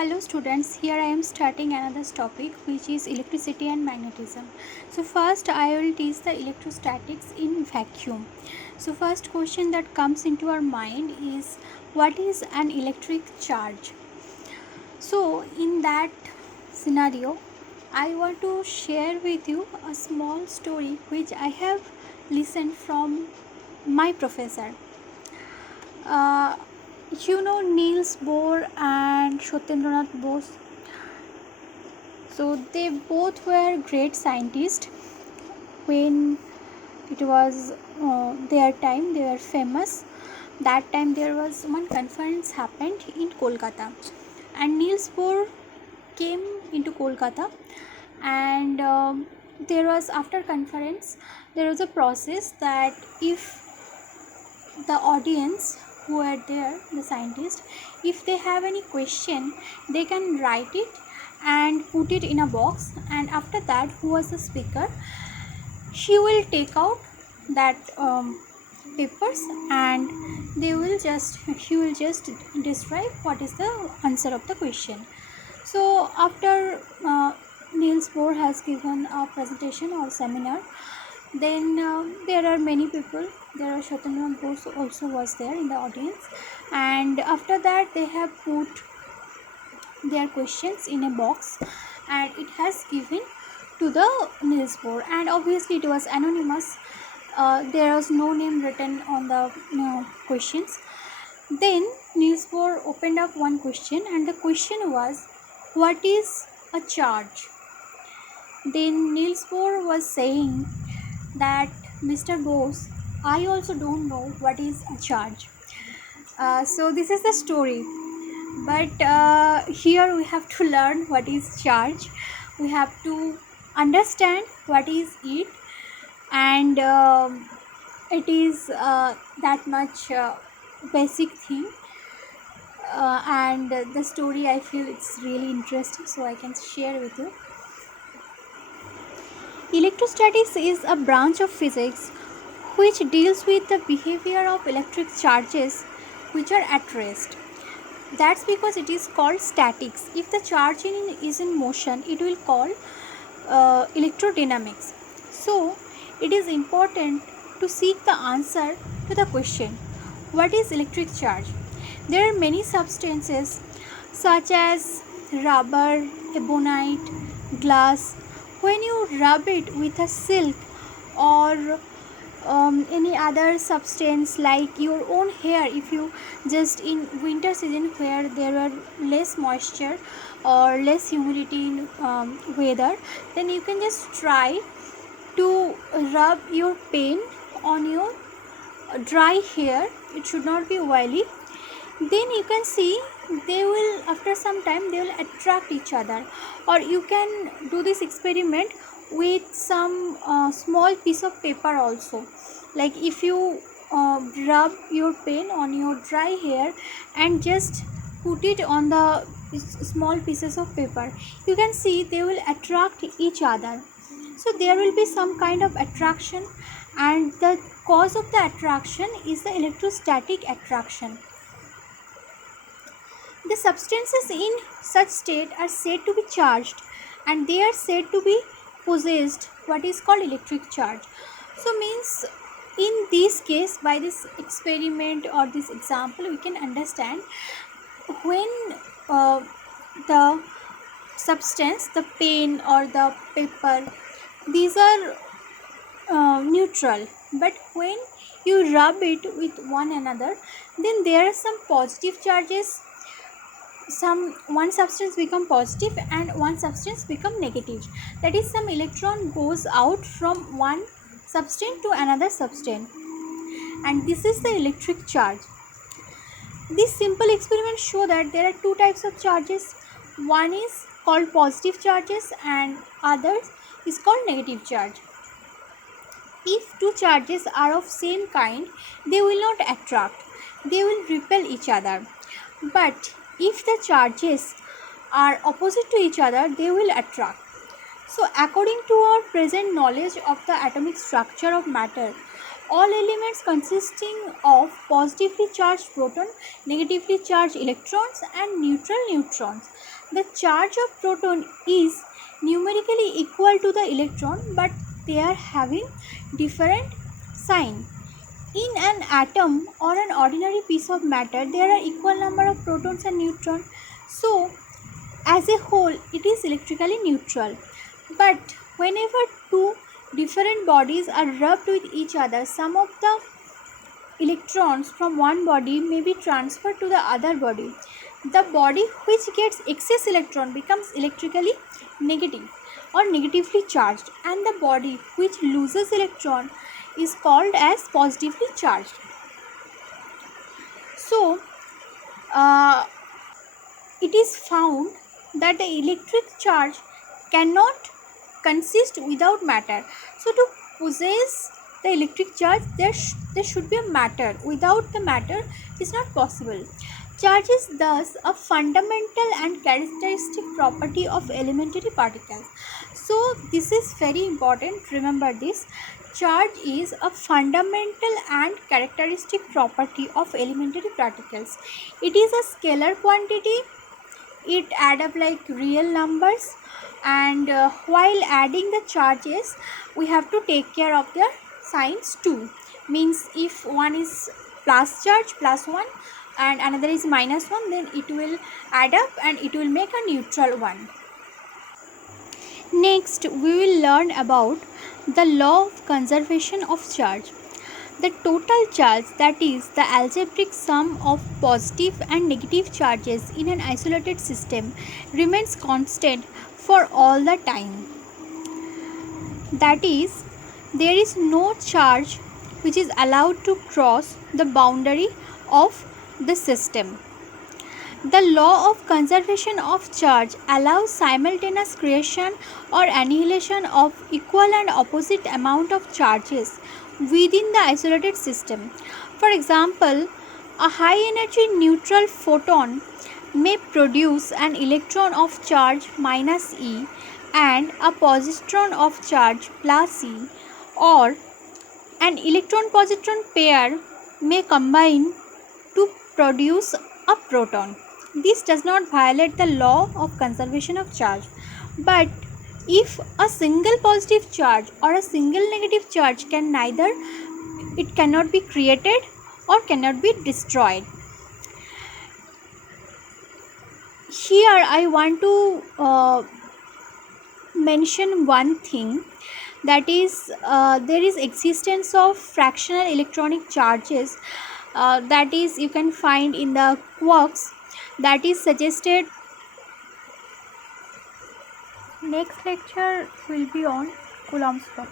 Hello students, here I am starting another topic which is electricity and magnetism. So first I will teach the electrostatics in vacuum. So first question that comes into our mind is what is an electric charge? So in that scenario I want to share with you a small story which I have listened from my professor. Uh, Niels Bohr and Satyendranath Bose. So they both were great scientists. When it was their time, they were famous. That time there was one conference happened in Kolkata, and Niels Bohr came into Kolkata, and there was after conference there was a process that if the audience who are there, the scientists, if they have any question, they can write it and put it in a box, and after that who was the speaker, she will take out that papers, and they will just she will just describe what is the answer of the question. So after Niels Bohr has given a presentation or seminar, then there are many people. There are Satyendra Bose also was there in the audience, and after that they have put their questions in a box, and it has given to the Niels Bohr, and obviously it was anonymous. There was no name written on the questions. Then Niels Bohr opened up one question, and the question was, "What is a charge?" Then Niels Bohr was saying that, "Mr. Bose, I also don't know what is a charge." So this is the story. But here we have to learn what is charge. We have to understand what is it, and it is that much basic thing. And the story I feel it's really interesting, so I can share with you. Electrostatics is a branch of physics which deals with the behavior of electric charges which are at rest. That's because it is called statics. If the charge is in motion, it will call electrodynamics. So it is important to seek the answer to the question, what is electric charge? There are many substances such as rubber, ebonite, glass. When you rub it with a silk or any other substance like your own hair, if you just in winter season where there are less moisture or less humidity in weather, then you can just try to rub your pen on your dry hair. It should not be oily. Then you can see they will, after some time they will attract each other. Or you can do this experiment with some small piece of paper also. Like if you rub your pen on your dry hair and just put it on the small pieces of paper, you can see they will attract each other. So there will be some kind of attraction, and the cause of the attraction is the electrostatic attraction. The substances in such state are said to be charged, and they are said to be possessed what is called electric charge. So means in this case, by this experiment or this example, we can understand when uh, the substance, the pen or the paper, these are neutral, but when you rub it with one another, then there are some positive charges. Some one substance become positive and one substance become negative. That is, some electron goes out from one substance to another substance, and this is the electric charge. This simple experiment show that there are two types of charges. One is called positive charges and others is called negative charge. If two charges are of same kind, they will not attract, they will repel each other. But if the charges are opposite to each other, they will attract. So according to our present knowledge of the atomic structure of matter, all elements consisting of positively charged proton, negatively charged electrons and neutral neutrons. The charge of proton is numerically equal to the electron, but they are having different sign. In an atom or an ordinary piece of matter, there are equal number of protons and neutrons. So, as a whole, it is electrically neutral. But whenever two different bodies are rubbed with each other, some of the electrons from one body may be transferred to the other body. The body which gets excess electron becomes electrically negative or negatively charged, and the body which loses electron is called as positively charged. So, uh, it is found that the electric charge cannot consist without matter. So, to possess the electric charge, there should be a matter. Without the matter, it is not possible. Charge is thus a fundamental and characteristic property of elementary particles. So, this is very important. Remember this. Charge is a fundamental and characteristic property of elementary particles. It is a scalar quantity. It add up like real numbers, and while adding the charges, we have to take care of their signs too. Means if one is plus charge +1 and another is -1, then it will add up and it will make a neutral one. Next, we will learn about the law of conservation of charge. The total charge, that is the algebraic sum of positive and negative charges in an isolated system, remains constant for all the time. That is, there is no charge which is allowed to cross the boundary of the system. The law of conservation of charge allows simultaneous creation or annihilation of equal and opposite amount of charges within the isolated system. For example, a high energy neutral photon may produce an electron of charge -e and a positron of charge +e, or an electron positron pair may combine to produce a proton. This does not violate the law of conservation of charge, but if a single positive charge or a single negative charge cannot be created or cannot be destroyed. Here I want to mention one thing, that is there is existence of fractional electronic charges, that is you can find in the quarks, that is suggested. Next lecture will be on Coulomb's law.